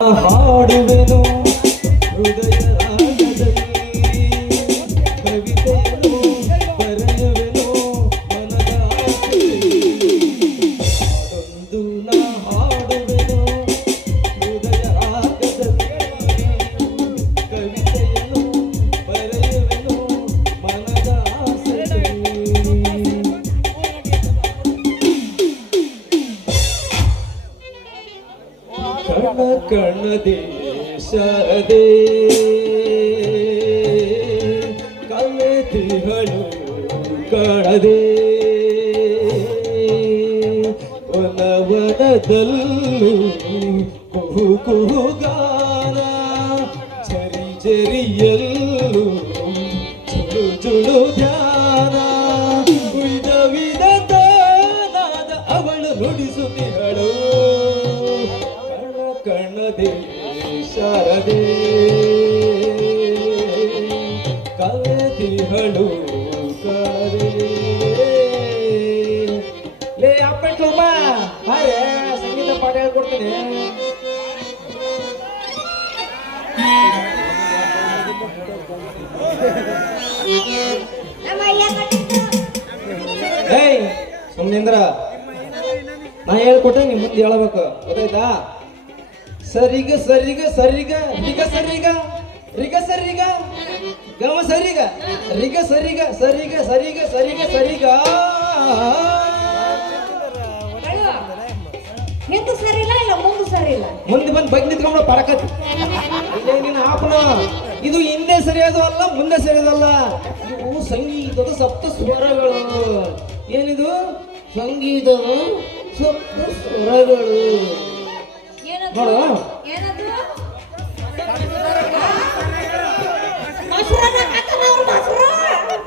ಹಾಡುವೆನು ಹೃದಯ ರಾಗದಲ್ಲಿ ಕವಿತೆಯನ್ನು ಬರೆಯುವೆನು ಮನದ ಹಾಡೊಂದು ನಾ ಹಾಡುವೆನು ಹೃದಯ ರಾಗದಲ್ಲಿ ಕವಿತೆಯನ್ನು ಬರೆಯುವೆನು ಮನದ ಕಣ ಕಣದೆ ಶರದೆ ಕಲೆತಿಗಳು ಕಣದೆ ವನವನದಲ್ಲೂ ಕುಹು ಕುಹುಗಾನ ಚರಿ ಚರಿಯಲ್ಲೂ ಚುಳು ಚುಳು ಧ್ಯಾನ ವಿಧ ವಿಧದ ನಾದ ಅವಳು ನುಡಿಸುತ್ತಿಹಳು ಕಣದೆ ಶಾರದೆ ಕಲೆತಿಹಳು ಕರೆ ಲೇ ಅಪ್ಪಟ್ಟು ಬಾರೆ ಸಂಗೀತ ಪಾಠ ಹೇಳ್ಕೊಡ್ತೀನಿ. ಏಯ್ ಸುಮ್ನಿಂದ್ರ ನಾ ಹೇಳ್ಕೊಟ್ಟೆ ನೀ ಮುಂದೆ ಹೇಳಬೇಕು ಗೊತ್ತಾಯ್ತಾ? ಸರಿಗ ಸರಿಗ ಸರಿಗ ರಿಗ ಸರಿಗ ರಿಗ ಸರಿಗ ಗಮ ಸರಿಗ ರಿಗ ಸರಿಗ ಸರಿಗ ಸರಿಗ ಸರಿಗ ಸರಿಗ ಹಿಂದೆ ಸರಿ ಇಲ್ಲ ಇಲ್ಲ ಮುಂದೆ ಸರಿ ಇಲ್ಲ. ಮುಂದೆ ಬಂದು ಬಗ್ ನಿಂತ್ಕೊಂಡು ಪಡಕತ್ತಿ ಇಲ್ಲೇ ನೀನು ಆಪಣ. ಇದು ಹಿಂದೆ ಸರಿಯೋದು ಅಲ್ಲ ಮುಂದೆ ಸರಿಯೋದು ಅಲ್ಲ, ಇವು ಸಂಗೀತದ ಸಪ್ತ ಸ್ವರಗಳು. ಏನಿದು ಸಂಗೀತದ ಸಪ್ತ ಸ್ವರಗಳು ನೋಡು.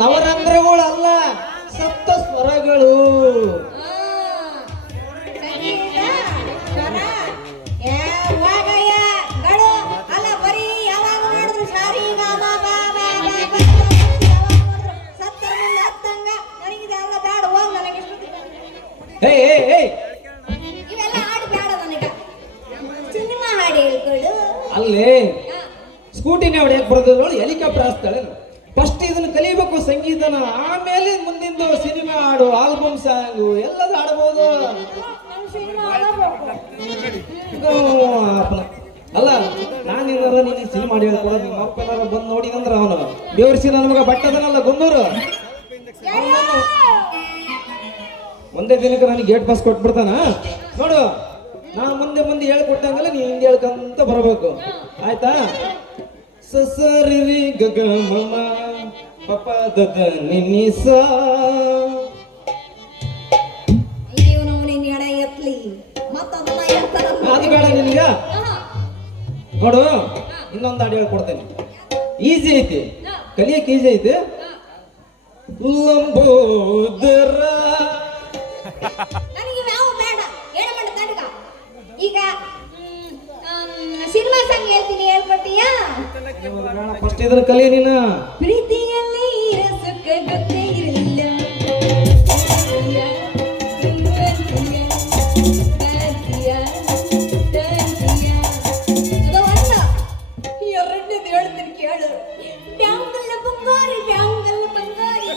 ನವರಂಧ್ರಗಳು ಅಲ್ಲ, ಸಪ್ತ ಸ್ವರಗಳು. ಅಲ್ಲೇ ಸ್ಕೂಟಿನೇ ಹೊಡೆಯಕ್ ಬರೋದು, ಹೆಲಿಕಾಪ್ಟರ್ ಹಾಸ್ತಾಳೆ. ಫಸ್ಟ್ ಇದನ್ನ ಕಲಿಬೇಕು ಸಂಗೀತನ, ಆಮೇಲೆ ಮುಂದಿಂದು ಸಿನಿಮಾ ಹಾಡು, ಆಲ್ಬಮ್ ಸಾಂಗು ಎಲ್ಲದೂ ಹಾಡಬಹುದು. ಅಲ್ಲ ನಾನೇನಾರ ನೀನು ಸಿನಿಮಾ ಹಾಡು ಹೇಳ್ಕೊಡ, ನಿಮ್ಮ ಅಪ್ಪ ಏನಾರ ಬಂದು ನೋಡಿದಂದ್ರ ಅವನು ಬೇವರ್ಸಿ ನನ್ನ ಮಗ ಬಟ್ಟದನಲ್ಲ ಗುಂದೂರು, ಒಂದೇ ದಿನಕ್ಕೆ ನನಗೆ ಗೇಟ್ ಪಾಸ್ ಕೊಟ್ಬಿಡ್ತಾನ ನೋಡು. ನಾನು ಮುಂದೆ ಮುಂದೆ ಹೇಳ್ಕೊಟ್ಟಂಗಲ್ಲ ನೀ ಹಿಂದೆ ಹೇಳ್ಕಂತ ಬರಬೇಕು, ಆಯ್ತಾ? ಸಸರಿ ಗಗ ಮಮ ಪಪ ದದ ನಿನಿಸ ಅದು ಬೇಡ ನಿನಗ. ನೋಡು ಇನ್ನೊಂದು ಹಾಡು ಹೇಳ್ಕೊಡ್ತೇನೆ, ಈಸಿ ಐತಿ ಕಲಿಯಕ್ಕೆ, ಈಸಿ ಐತಿ. ಲಂಬೋದರ ಈಗ ಸಿನಿಮಾ ಸಾಂಗ್ ಹೇಳ್ತೀನಿ, ಹೇಳ್ಕೊಟ್ಟಿಯಾ? ಫಸ್ಟ್ ಇದನ್ನ ಕಲಿಯ ನೀನು. ಪ್ರೀತಿಯಲ್ಲಿ ಸುಖ ಗೊತ್ತೇ ಇರಲಿಲ್ಲ, ಎರಡನೇದು ಹೇಳ್ತೀನಿ ಕೇಳು. ಬ್ಯಾಂಗಲ್ಲ ಬಂಗಾರಿ ಬ್ಯಾಂಗಲ್ಲ ಬಂಗಾರಿ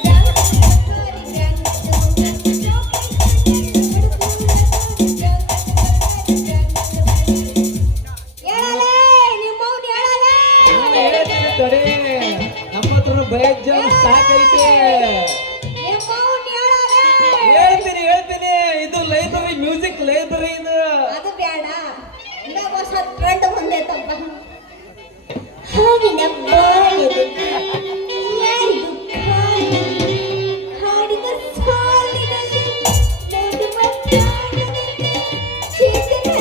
ನಮ್ಮ ಹತ್ರ ಬೈಕ್ ಜನ ಸಾಕೈತೆ. ಹೇಳ್ತೀನಿ ಹೇಳ್ತೀನಿ, ಇದು ಲೈಬ್ರರಿ, ಮ್ಯೂಸಿಕ್ ಲೈಬ್ರರಿ ಇದು. ಅದು ಬೇಡ, ಹೊಸ ಟ್ರೆಂಡ್ ಬಂದೈತಪ್ಪ. ಹಾಡಿನ ಬಾಳಿದು ಯಾರಿಗೂ ಹಾಡಿದ ಸಾಲಿನಲ್ಲಿ ನೋಡಿ ಮಾತಾಡದಂತೆ ಚೇತನ.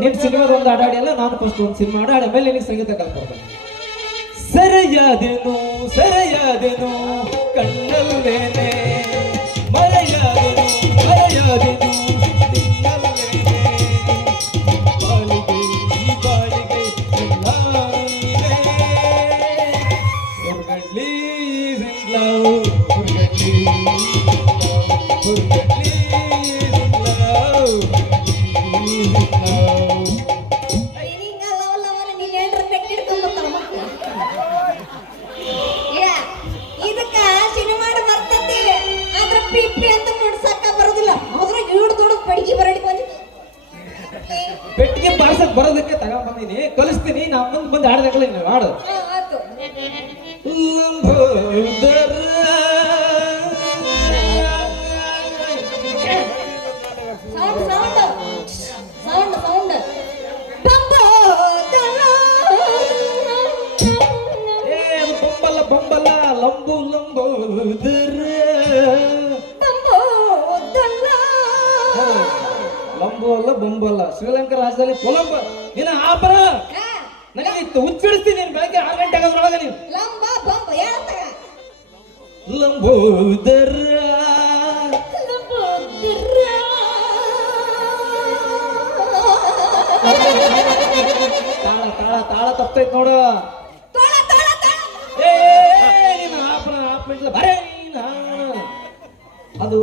ನೀನ್ ಸಿನಿಮಾದ ಒಂದು ಹಾಡಾಡಿ ಅಲ್ಲ, ನಾನು ಫಸ್ಟ್ ಒಂದು ಸಿನಿಮಾ ಹಾಡಾಡಿ ಆಮೇಲೆ ನಿನಗೆ ಸಂಗೀತ ಕಲ್ಪಡ್ತೇನೆ. ಸರಿಯಾದೇನು ಸರಿಯಾದೇನು ಕಣ್ಣಲ್ಲೇನೆ ಮರೆಯಾದೆ ಪಿ ಅಂತ ಮಾಡ್ಸಕ್ಕ ಬರೋದಿಲ್ಲ ಅದ್ರಾಗ ಇವ್ರು ದೊಡ್ಡ ಪಡಿಗೆ ಬರಡಿ ಬಂದಿತ್ತು ಪೆಟ್ಟಿಗೆ ಬಾರ್ಸಕ್ ಬರೋದಕ್ಕೆ ತಗೊಂಡ್ಬಂದಿನಿ ಕಲಿಸ್ತೀನಿ ನಾ ಮುಂದೆ ಆಡ್ದಾಗಲ್ಲ ನೀನು ಹಾಡು ಆತು ಲಂಬೋದರ ಸೌಂಡ್ ಸೌಂಡ್ ಸೌಂಡ್ ಏ ಅದು ಬೊಂಬಲ್ಲ ಲಂಬೋದರ ಲಂಬು ಅಲ್ಲ ಬೊಂಬಲ್ಲ ಶ್ರೀಲಂಕಾ ರಾಜ್ಯದಲ್ಲಿ ಕೊಲಂಬ ನೀನು ಆಪರ ನನಗೆ ಹುಚ್ಚಿಡಿಸ್ತೀನಿ ನೀನು ಬೆಳಗ್ಗೆ 6 ಗಂಟೆ ಆಗೋದ್ರೊಳಗೆ ನೀನು ಲಂಬ ಬಂಬ ಯಾರತ್ತಾಗ ಲಂಬೋದರ ತಾಳ ತಪ್ಪೈತ್ ನೋಡು ಏ ನೀನು ಆಪನ ಬರೇ ಅದು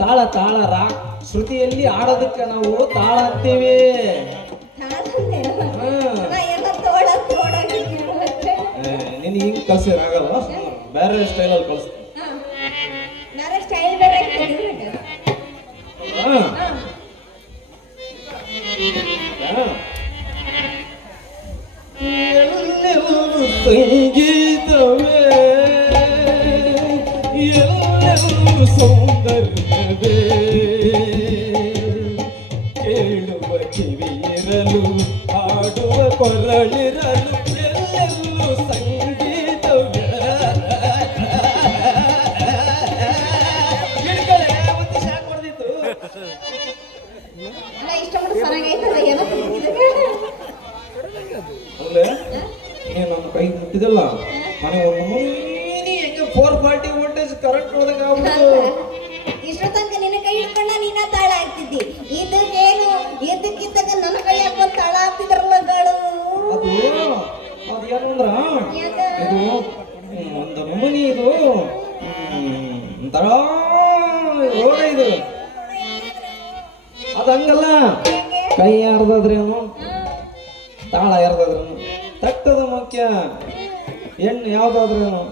ತಾಳ ಶ್ರುತಿಯಲ್ಲಿ ಆಡೋದಕ್ಕೆ ನಾವು ತಾಳ ಅಂತೀವಿ ನೀನು ಹಿಂಗ್ ಕಲ್ಸಿರಾಗಲ್ಲ ಬೇರೆ ಸ್ಟೈಲಲ್ಲಿ ಕಳಿಸ್ತೀನಿ ಸಂಗೀತವೇ ಎಲ್ಲರೂ ಸೌಂದರ್ಯವೇ ಕೇಳುವ ಕಿವಿಯಿರಲು ಹಾಡುವ ಕೊರಳಿರಲು ಎಲ್ಲೆಲ್ಲೂ ಸಂಗೀತವೇ ಹಿಡ್ಕಳೆ ಮತ್ತೆ ಶಾಕ್ ಹೊಡೆದಿತ್ತು ಅಲ್ಲೇ ನೀನು ನನ್ನ ಕೈ ಮುಟ್ಟಿದಲ್ಲ ನನಗೆ ಒಂದು ಮುನಿ ಹೆಂಗೆ 440 ವೋಲ್ಟೇಜ್ ಕರೆಂಟ್ ಹೊಡೆದಂಗೆ ಆಗ್ಬಿಟ್ಟು ಇಷ್ಟು ತನಕ ನಿನ್ನ ಕೈ ಹಿಡ್ಕೊಂಡ ನೀನ ತಾಳ ಆಗ್ತಿದ್ದಿ ಇದಕ್ಕೇನು ಇದಕ್ಕಿದ್ದಾಗ ನನ್ನ ಕೈ ಹಾಕೊಂಡು ತಾಳ ಆಗ್ತಿದ್ರಲ್ಲ ಗಾಡು ಅದು ಏನು ಅಂದ್ರ ಇದು ಒಂದು ನಮೂನಿ ಇದು ಒಂಥರ ರೋಗ ಇದು ಅದು ಹಂಗಲ್ಲ ಕೈ ಯಾರ್ದಾದ್ರೇನು ತಾಳ ಯಾರ್ದಾದ್ರೇನು ತಟ್ಟದ ಮುಖ್ಯ ಹೆಣ್ಣು ಯಾವ್ದಾದ್ರೇನು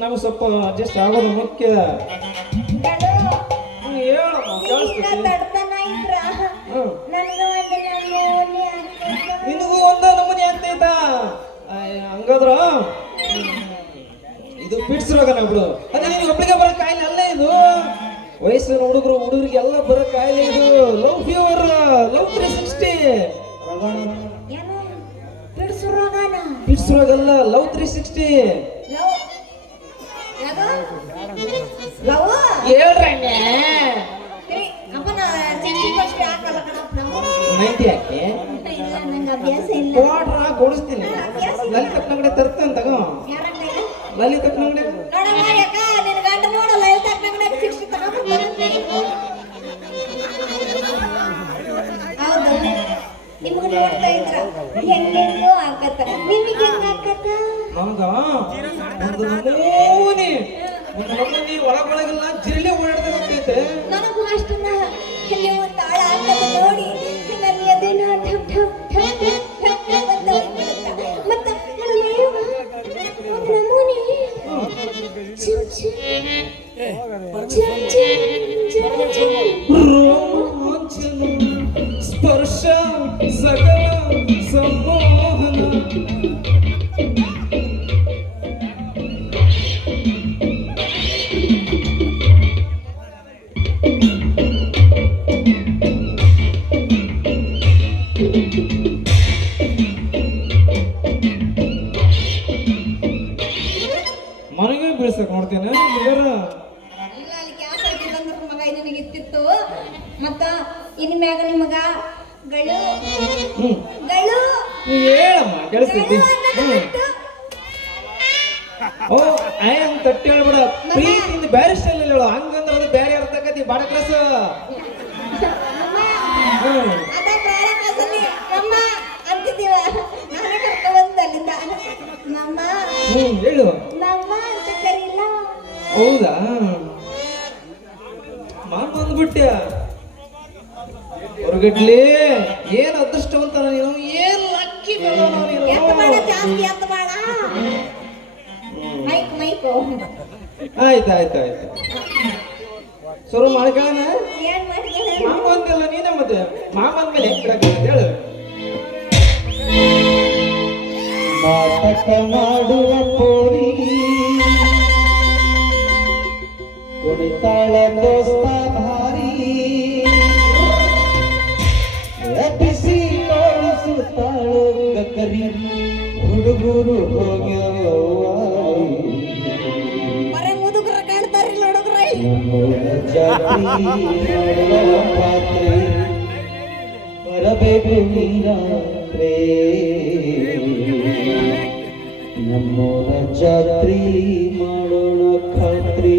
ನಮ್ಗೆ ಸ್ವಲ್ಪ ಅಡ್ಜಸ್ಟ್ ಆಗೋದು ಮುಖ್ಯ ನಿನಗೂ ಒಂದ ನಮೂನಿ ಆಗ್ತೈತ ಹಂಗಾದ್ರ ಇದು ಪಿಟ್ಸ್ ರೋಗನ ಬಿಡು ಅದೇ ನಿನಗೆ ಒಬ್ಬಳಿಗೆ ಬರೋ ಕಾಯಿಲೆ ಅಲ್ಲ ಇದು ವಯಸ್ಸಿನ ಹುಡುಗರಿಗೆ ಎಲ್ಲ ಬರೋ ಕಾಯಿಲೆ ಇದು ಲವ್ ಫೀವರ್ ಲವ್ 360 ಪಿಟ್ಸ್ ರೋಗ ಅಲ್ಲ ಲವ್ 360 ಹೇಳ್ರಣ್ಣ 90 ಹಾಕಿ ಕ್ವಾರ್ಟರ್ ಹಾಕಿ ಓಡಿಸ್ತೀನಿ ಲಲಿತಕ್ಕ ಅಂಗಡಿ ತರ್ತೇನೆ ತಗೋ ಲಲಿತಕ್ಕ ಅಂಗಡಿ ನಿಮ್ಗೆ ನೋಡ್ತಾ ಇದ್ರ ಹೆಂಗೆಂಗೋ ಆಕತ್ತ ನಿಮಗೆ ಹೆಂಗ ಆಕತ್ತ ನಮ್ಗ ಒಂದು ನಮೂನಿ ಒಳಗೊಳಗೆಲ್ಲ ಜಿರಳೆ ಓಡಾಡ್ದಾಗೈತೆ ನನಗೂ ಅಷ್ಟನ್ನ ನೀವು ತಾಳ ಹಾಕದ ನೋಡಿ ನನ್ನ ಎದೆನ ಠಪ್ ಠಪ್ ಠಪ್ ಠಪ್ ಠಪ್ ಅಂತ ಹೋಗ್ಬಿಡುತ್ತ ಮತ್ತ ನನ್ನ ಮೈಯವ ಒಂದು ನಮೂನಿ ಚಿಮ್ ಚಿಮ್ ಚಿಮ್ ಚಿಮ್ ರೋಮಾಂಚನ ಸ್ಪರ್ಶ ಸಕಲ ಸಂಮೋಹನ ಮನೆಗೆ ಬೀಳ್ಸಕ್ ನೋಡ್ತೇನೆ ಮಗ ನನಗೆ ಇತ್ತಿತ್ತು ಮತ್ತ ಇನ್ ಮ್ಯಾಗ ನಿಮಗ ಗಳು ಗಳು ಹೇಳಮ್ಮ ಕೇಳಿಸ್ತೈತಿ ಓ ಅಂತ ತಟ್ಟಿ ಹೇಳ್ಬೇಡ ಪ್ರೀತಿಯಿಂದ ಬ್ಯಾರೆ ಸ್ಟೈಲ್ ಹೇಳು ಹಂಗಂದ್ರೆ ಅದು ಬೇರೆ ಅರ್ಥಕತಿ ಬಾಡ ಕ್ಲಾಸ್ ಅದ ಬೇರೆ ಕ್ಲಾಸಲ್ಲಿ ಅಮ್ಮ ಅಂತಿದ್ದೀವ ನಾನೇ ಕರ್ಕೊಂಡ್ ಬಂದ ಅಲ್ಲಿಂದ ಮಮ್ಮ ಹೇಳು ಮಮ್ಮ ಅಂತ ಕರೀಲ್ಲ ಹೌದಾ ಮಾಮ ಅಂದ್ಬಿಟ್ಟ್ಯಾ ಹೊರಗಡ್ಲಿ ಏನ್ ಅದೃಷ್ಟವಂತ ನೀನು ಏನ್ ಲಕ್ಕಿ ನೀನು ಎತ್ತ ಮಾಡ ಜಾಸ್ತಿ ಎತ್ತ ಮಾಡ ಮೈಕ್ ಮೈಕ್ ಆಯ್ತಾಯ್ತಾಯ್ತು ಶುರು ಮಾಡ್ಕೊಳ್ಳೋಣ. ಏನ್ ಮಾಡ್ತೀನಿ ಮಾಮ ಅಂತೆಲ್ಲ ನೀನೇ ಮತ್ತೆ ಮಾಮ ಅಂದ್ಮೇಲೆ ಹೆಂಗ್ ಬಿಡಕ್ಕೆ ಹೇಳು. ನಾಟಕ ಮಾಡುವ ಪೋರಿ ಕುಣಿತಾಳ ದೋಸ್ತ ಭಾರಿ ಎಬ್ಬಿಸಿ ತೋರಿಸುತ್ತಾಳು ಗಕ್ಕರಿ ಹುಡುಗರು ಹೋಗ್ಯವ ಬರೇ ಮುದುಕರ ಕಾಣ್ತಾರಿಲ್ಲ ಹುಡುಗರ ಬರಬೇಕು ನೀರಾತ್ರೆ ನಮ್ಮೂರ ಜಾತ್ರಿ ಮಾಡೋಣ ಖಾತ್ರಿ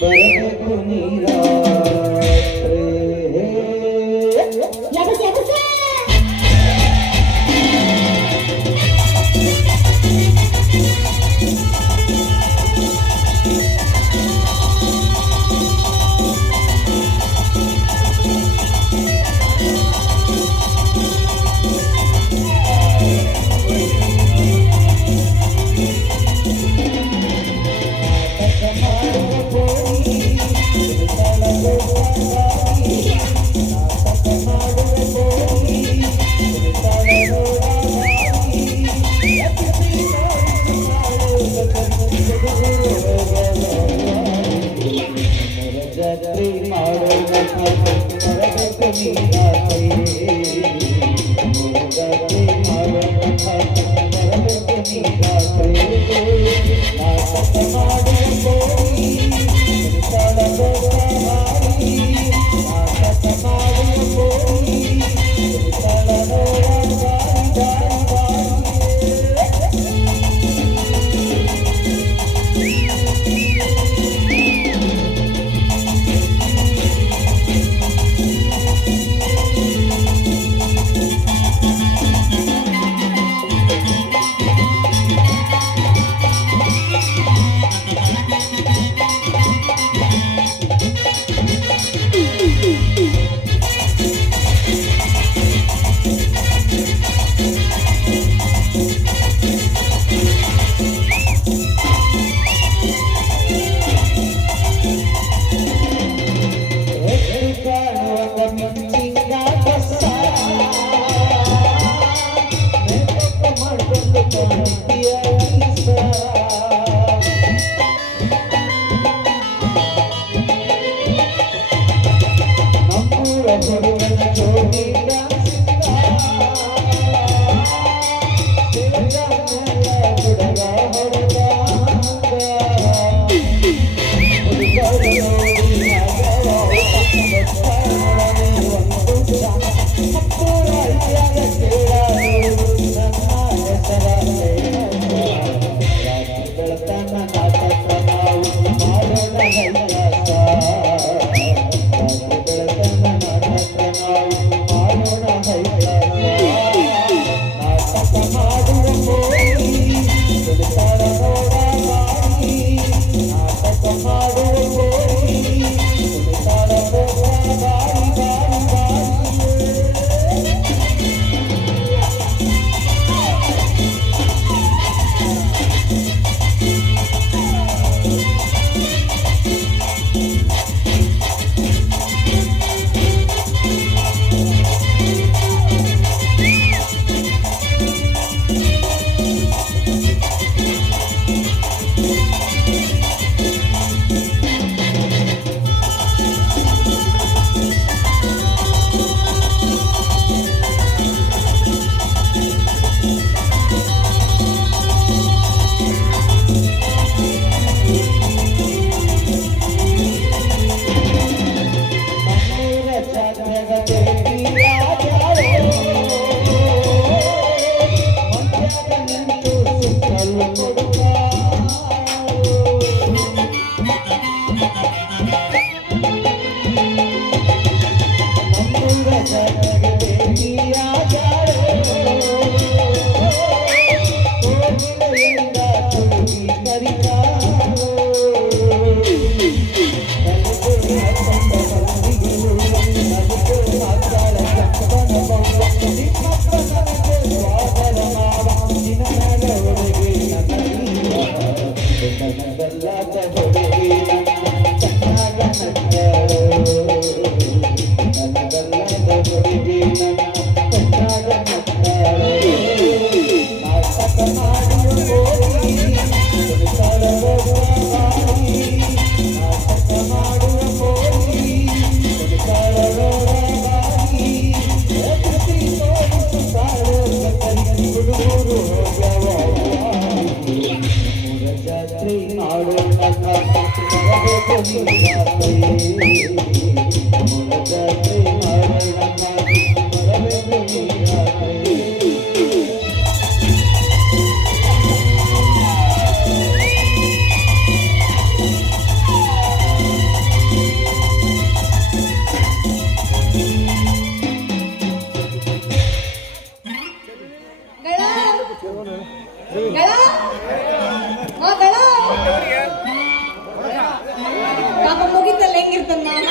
ಬರಬೇಕು ನೀರಾತ್ರೆ. ಜಾತ್ರೆ ಮಾಡೋಣ ಬರಬೇಕು ನೀರಾತ್ರೆ ಜಾತ್ರೆ ಮಾಡೋಣ ಬರಬೇಕು ನೀರಾತ್ರೆ. ನಾಟಕ ಮಾಡುವ ಕೋರಿ ಕುಣಿತಾಳ ದೋಸ್ತ ಭಾರಿ ನಾಟಕ ಮಾಡುವ ಕೋರಿ ಕುಣಿತಾಳ ನೋಡ ಬಾರಿ ಬಾರಿ ಬಾರಿ. ಗಳ ಗಳ ಆ ಗಳ ಪಾಪ ಮುಗಿತಲ್ಲ ಹೆಂಗಿರ್ತದ